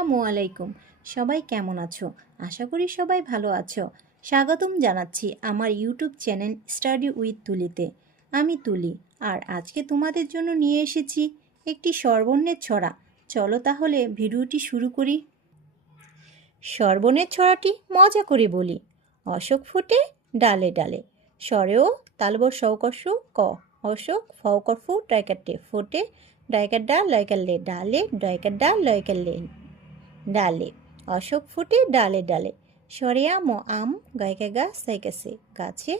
আসসালামু আলাইকুম। সবাই কেমন আছো? আশা করি সবাই ভালো আছো। স্বাগতম জানাচ্ছি আমার ইউটিউব চ্যানেল স্টাডি উইথ তুলিতে। আমি তুলি, আর আজকে তোমাদের জন্য নিয়ে এসেছি একটি সর্বর্ণের ছড়া। চলো তাহলে ভিডিওটি শুরু করি। সর্বর্ণের ছড়াটি মজা করে বলি। অশোক ফুটে ডালে ডালে। স্বরেও তালবর সৌকর্ষ ক। অশোক ফৌকর্ফু ডাইকাটে ফোটে ডাইকার ডা, লয়কার লে। ডালে ডাইকার ডা, লয়কার লে। ডালে। অশোক ফুটে ডালে ডালে। সরিয়া ম আম গায়কা গা সাইকাসে গাছে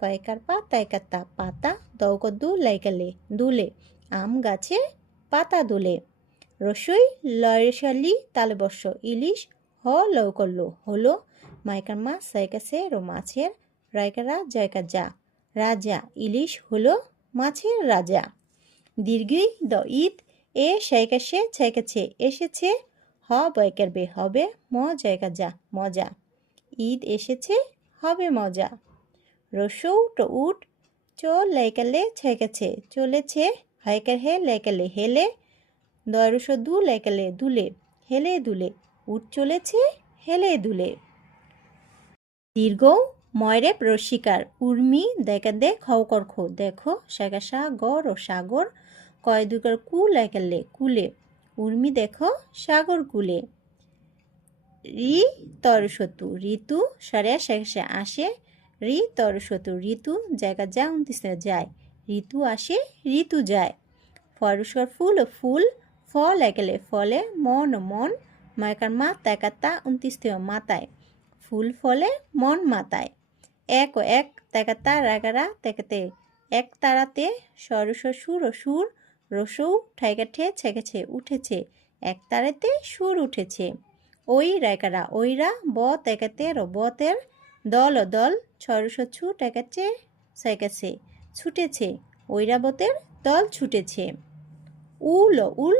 পয়কার পা তাইকার তা। পাতা দৌক দু লাইকালে দুলে। আম গাছে পাতা দুলে। রসই লয়সালি তালবর্ষ ইলিশ হ লৌকল্য হলো মাইকার মা সাইকাসে রো মাছের রায়কারা জয়কা যা। রাজা। ইলিশ হলো মাছের রাজা। দীর্ঘই দ ঈদ এ সাইকাসে ছাইকাছে এসেছে বয়কার বে হবে ম জায়গা যা, মজা। ঈদ এসেছে, হবে মজা। রসৌ ট উঠ। চো লাইকালে ছাইকাছে চলেছে। হাইকার হে, লাইকালে হেলে। দয়রস দু, লাইকালে দুলে। হেলে দুলে। উঠ চলেছে, হেলে দুলে। দীর্ঘ ময়রেপ রসিকার। উর্মি, দেখা দে খৌকর খো দেখো সাগাসা গর ও সাগর। কয় দুকার কু, লাইকালে কুলে। উর্মি দেখো, সাগর কুলে। রি তরসতু ঋতু সরিয়া শেষে আসে রি তরসতু ঋতু জায়গা যা উনত্রিশে যায়। ঋতু আসে, ঋতু যায়। ফরস্কর ফুল ফুল, ফল একেলে ফলে, মন মন। মায়কার মা তেকাত্তা উনত্রিশ মাতায় ফুল ফলে, মন মাতায় এক ও এক তেকাত্তা রাগারা তেকাতে। এক তারাতে সরস সুর ও সুর রসৌ ঠাইকাঠে ছেগেছে উঠেছে। এক তারেতে সুর উঠেছে। ওই রায়কারা ওইরা ব তেকাতে বতের দল ও দল ছরস ছু টেকাচ্ছে সেকেছে ছুটেছে। ঐরাবতের দল ছুটেছে। উল উল,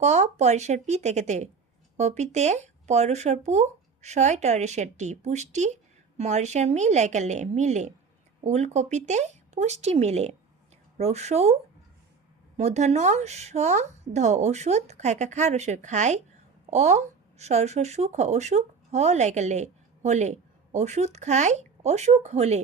ক পরিসর পি তেকেতে কপিতে পরসর পু ছয় টরেসের টি, পুষ্টি মরিসর মি লেকালে, মিলে। উল কপিতে পুষ্টি মিলে। রসৌ মূর্ধন্য স ধ ওষুধ খায়কা খা ওষুধ খাই অ সরস সুখ, অসুখ, হ লাইকালে হলে। ওষুধ খাই অসুখ হলে।